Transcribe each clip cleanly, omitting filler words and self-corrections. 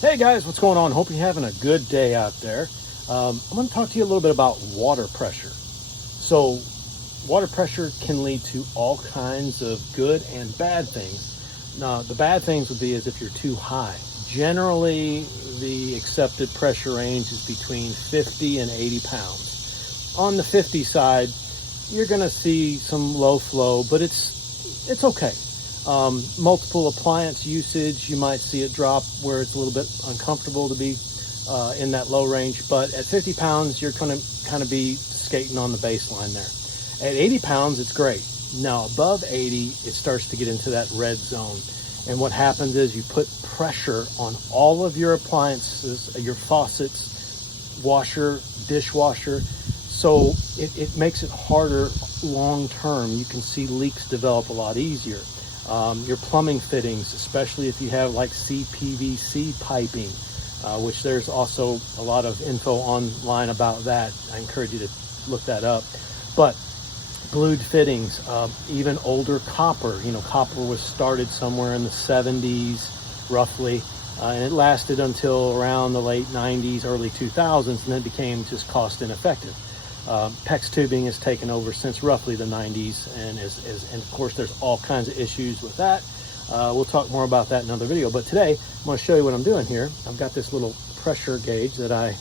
Hey guys, what's going on? Hope you're having a good day out there. I'm going to talk to you a little bit about water pressure. So water pressure can lead to all kinds of good and bad things. Now, the bad things would be is if you're too high. Generally, the accepted pressure range is between 50 and 80 pounds. On the 50 side, you're going to see some low flow, but it's okay. Multiple appliance usage, you might see it drop where it's a little bit uncomfortable to be in that low range, but at 50 pounds, you're going to kind of be skating on the baseline there. At 80 pounds, it's great. Now, above 80, it starts to get into that red zone. And what happens is you put pressure on all of your appliances, your faucets, washer, dishwasher, so it makes it harder long term. You can see leaks develop a lot easier. Your plumbing fittings, especially if you have like CPVC piping, which there's also a lot of info online about that. I encourage you to look that up. But blued fittings, even older copper. You know, copper was started somewhere in the 70s, roughly, and it lasted until around the late 90s, early 2000s, and then became just cost ineffective. PEX tubing has taken over since roughly the 90s, and of course there's all kinds of issues with that. We'll talk more about that in another video, but today I'm going to show you what I'm doing here. I've got this little pressure gauge that I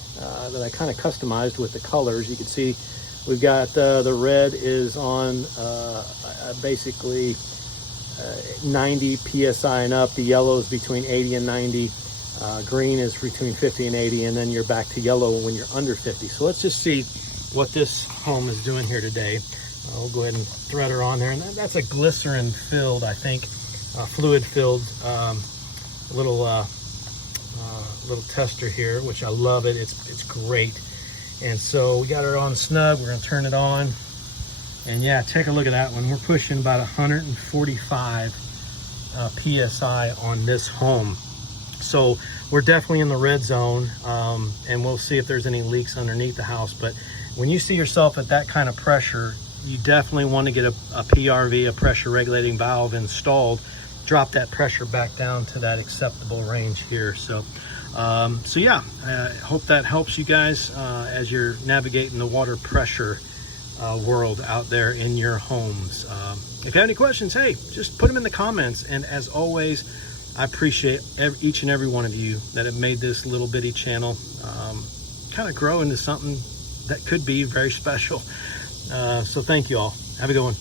kind of customized with the colors. You can see we've got the red is on basically 90 psi and up. The yellow is between 80 and 90. Green is between 50 and 80, and then you're back to yellow when you're under 50. So let's just see what this home is doing here today. We'll go ahead and thread her on there, and that's a glycerin filled, I think, fluid filled little tester here, which I love it. It's great. And so we got her on snug. We're going to turn it on, and yeah, take a look at that one. We're pushing about 145 psi on this home. So we're definitely in the red zone, and we'll see if there's any leaks underneath the house. But when you see yourself at that kind of pressure, you definitely want to get a PRV, a pressure regulating valve, installed. Drop that pressure back down to that acceptable range here. So yeah, I hope that helps you guys as you're navigating the water pressure world out there in your homes. If you have any questions, hey, just put them in the comments. And as always, I appreciate each and every one of you that have made this little bitty channel kind of grow into something that could be very special. So thank you all. Have a good one.